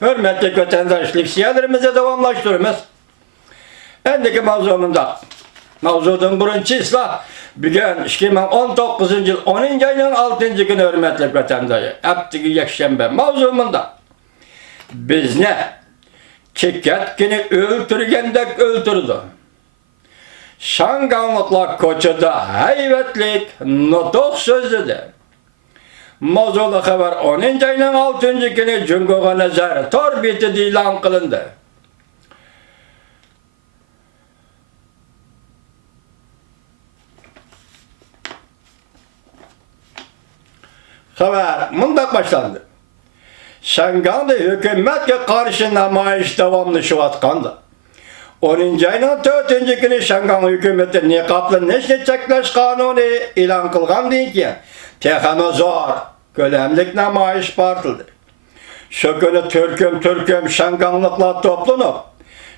Hürmetli vatandaşlık siyalarımızı devamlaştırırız. Endiki mavzumunda. Mavzudun birinci islah. Bugün 2019 yıl 10. ayının 6. günü hürmetli vatandaşı. Heptiki yakşembe mavzumunda. Biz ne? Çeketini öldürgendek öldürdü. Şanganlıkla koçuda heyvetlik nutuk sözlüdü. Mavzulu haber 10. ayının 6. günü Cungoga nazarı tor biti ilan kılındı. Haber mundak başlandı. Şangan'da hükümetke karşı namayiş devamlı şuvatkandı. 10. ayının 4. günü Şangan hükümeti niqablı neşne çekleş kanunu ilan kılgan deyken tehana zor, kölemlik namayiş partıldı. Şu günü Türküm Şanganlıkla toplanıp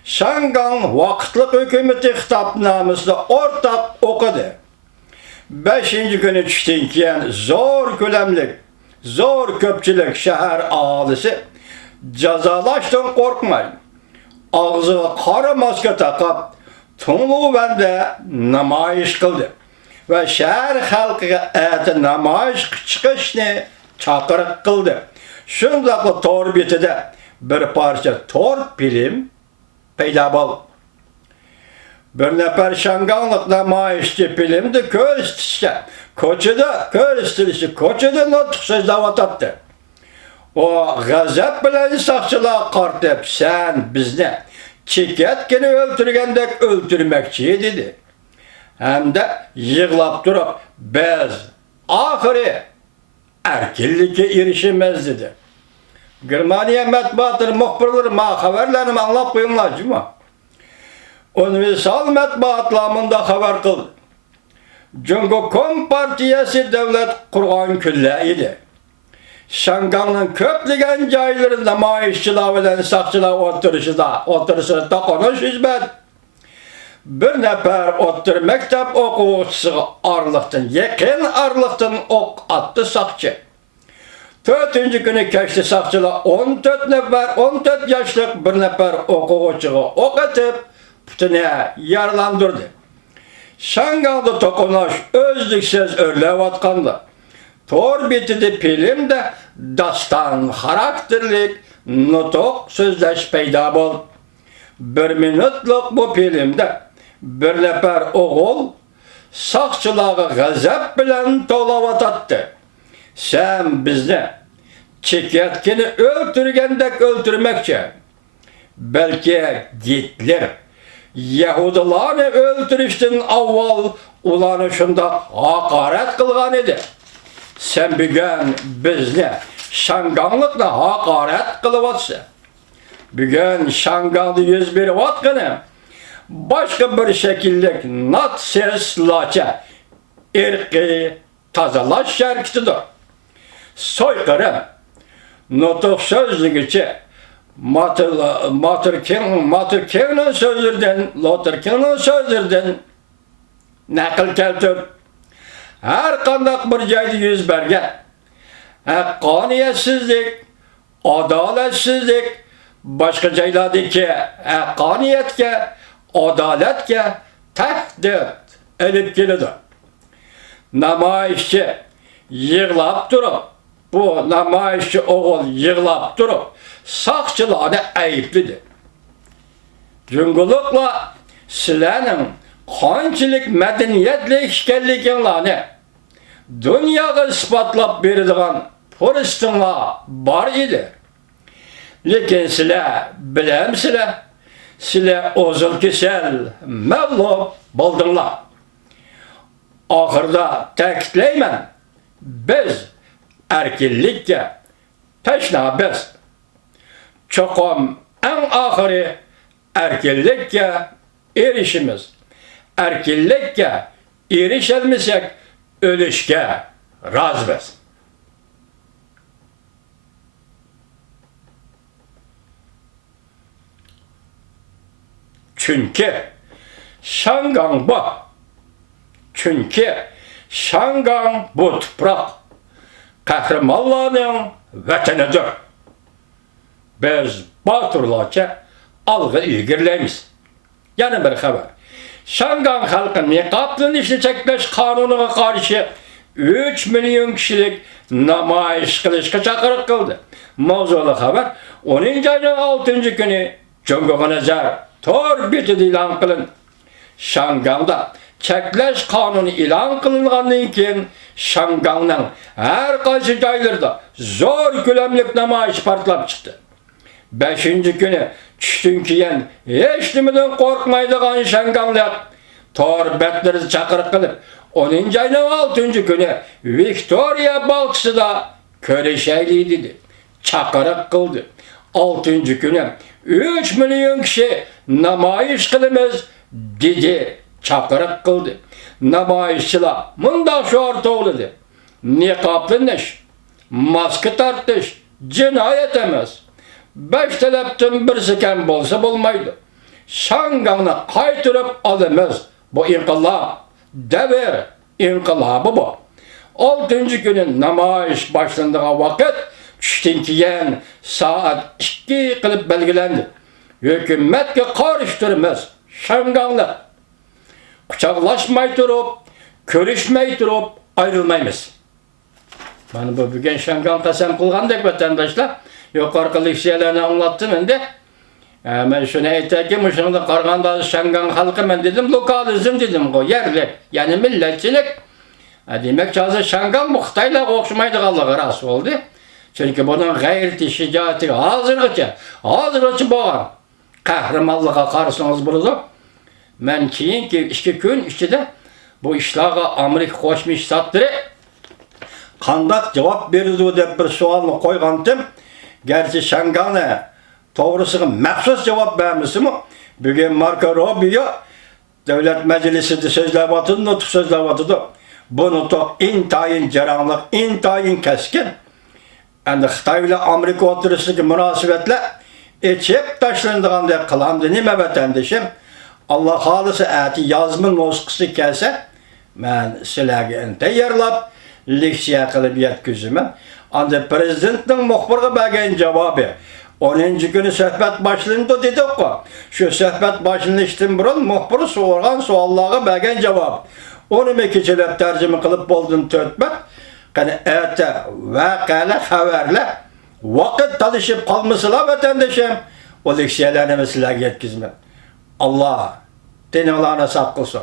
Şangan vakitlik hükümeti hitapnamesini ortak okudu. 5. günü düştükken zor kölemlik, zor köpçülük şehir ahalisi cezalaştın korkmayın. Ağzı kara maske takıp tümlü bende namayiş kıldı. Ve şehir halkıga eti namayiş çıkışını çakırık kıldı. Şundaklı tor bitide bir parça tor film peyda bol. Bir nefer Şanganlık namayişçi filmdi köy istilişi. Koçuda köy istilişi. Koçuda notuk sözdavat attı. O gazap bilen sakçılığa kartıp sen bizni çeketkini öldürgendek öldürmekçi dedi. Hem de yığlap durup biz ahiri erkillik'e erişemez dedi. Germaniya matbuatları muhbirleri ma haberlerini anlap koyunlar cuma. Universal matbuatlamında haber kıldı. Cungo Kompartiyası devlet kurgan külle idi. Şangan'ın köplügen caylarında namayişçiler bilen sakçılar oturuşunda konuş hizmet. Bir nefer otur mektep okuvcusu arlıktın, yakın arlıktın ok attı sakçı. 4. günü keçti sakçılar 14 nefer, 14 yaşlık bir nefer okuvcusu ok atıp bütüne yaralandırdı. Şangan'da tokunaş özlüksüz örlevatkandı. Tor bitidi filmde dastan karakterlik nutuk sözleş peyda bol. Bir minutluk bu filmde bir nefer oğul sakçılağı gazap bilen dolavat attı. Sen bizni çeketkini öldürgendek öldürmekçe belki Hitler Yahudilarını öldürüştün avval ulanı şunda hakaret kılgan idi. Sen bugün bizni Şanganlıkla hakaret kılıvatsa, bugün Şanganlı 101 vatkını başka bir şekilde nat ses laça irki tazalaş şarkısıdır. Soykırım, nutuk sözlüğüçü, Matürk'ün sözlerden nakil keltir. Her kandak bir caydı yüz bergen. Hakkaniyetsizlik, adaletsizlik, başka cayladaki hakkaniyetke, adaletke tehdit edip gelidir. Namayişçi yığlap durup, bu namayişçi oğul yığlap durup, sakçılığını ayıplidir. Cungulukla silenin kançilik medeniyetle işkellikinlerini dünyaya ispatlap berdiğin Forist'ınla var idi. Lekin sile bilemsile, sile ozul kesel mevlub buldunlar. Ahırda tekitleymen, biz erkillikle teşnabız. Çokum en ahiri erkillikle erişimiz. Erkillikle erişelmişsek ölüşke razbız. Çünkü Şangan bu. Çünkü Şangan bu toprak kahramanların vatanidir. biz batırlarca algı ilgirleyimiz. Yana bir haber. Şangan halkı niqablını işleyecekleş kanununa karşı 3 milyon kişilik namayiş kılışka çakırık kıldı. Mavzulu haber 10. ayının 6. günü Cumhur'a nazar tor bitidi ilan kılın. Şangan'da çekleş kanunu ilan kılıngandan keyin Şangan'ın her qaysı joylarda zor kölemlik namayiş partlap çıktı. 5. günü düştün keyin hiç nimeden korkmaydigan Şanganlar tor betleri çakırık kılıp 10. ayının 6. günü Victoria Balçı'da körüşeyli dedi. Çakırık kıldı. 6. günü 3 milyon kişi namayiş kılımız dedi. Çakırık kıldı. Namayişçiler mında şuar toğladı. Niqablı neş, maske tartış, cinayet emez. 5 talepten birisi kem bolsa bolmaydı. Şangan'ı kaytırıp alımız. Bu inkılap, devir inkılabı bu. 6. günün namayiş başlandığı vakit düştün keyin saat 2 kılıp belgilendi. Hükümetke karıştırmaz. Şanganlı. Kucaklaşmay durup, körüşmey durup ayrılmayız. Bana bu bugün Şangan kasem kılgandek vatandaşlar. Yukarılı şeylerini anlattım ben de. Ben şunu aytayım, şunu Qarğanda Şangan halkı ben dedim, lokalizm dedim o yerlik, yani milletçilik. Demek ki Şangan Xitayla oxşamaydiganlığı rast oldu. Çünkü bunun gayreti, şicaati hazırgıça boğan. Kahramanlığa karşısınız burada. Ben keyinki 2 gün içinde bu işlağa Amerika koşmuş sattırı kandak cevap berdi dep bir sualını koygandım. Gerçi Şangan'a doğrusu məxsus cevap vermişim. Bugün Marco Rubio Devlet Meclisi'de sözler batıdı, nutuk sözler batıdı. Bu nutuk intayin caranlık, intayin keskin. Yani Xitay ile Amerika oturusundaki münasebetle içip taşlandığında kılandı. Nime vatandaşım? Allah halısı eti yazmın noskısı kelse ben silahı tayarlap leksiya kılıp yetkizimim. Ancak prezidentin muhbirga bergen cevabı 10. günü söhbet başlandı dedik o. Şu söhbet başlanıştın burun muhbiri sorgan suallara bergen cevap. Onu mekicilep tercüme kılıp boldun törtmek. Yani ete vakale haberle vakit tanışıp kalmasıla vatandaşım. O leksiyalarını silahı yetkizmem. Allah dinlerine sak kılsın.